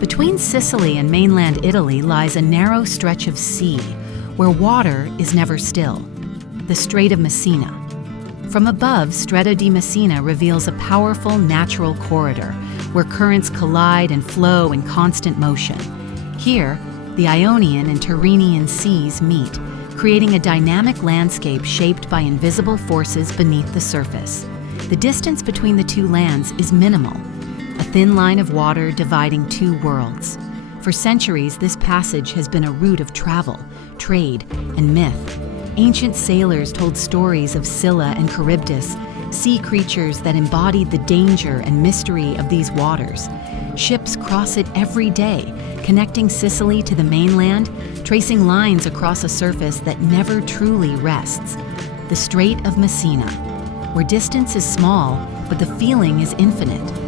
Between Sicily and mainland Italy lies a narrow stretch of sea where water is never still, the Strait of Messina. From above, Stretto di Messina reveals a powerful natural corridor where currents collide and flow in constant motion. Here, the Ionian and Tyrrhenian seas meet, creating a dynamic landscape shaped by invisible forces beneath the surface. The distance between the two lands is minimal, a thin line of water dividing two worlds. For centuries, this passage has been a route of travel, trade, and myth. Ancient sailors told stories of Scylla and Charybdis, sea creatures that embodied the danger and mystery of these waters. Ships cross it every day, connecting Sicily to the mainland, tracing lines across a surface that never truly rests. The Strait of Messina, where distance is small, but the feeling is infinite.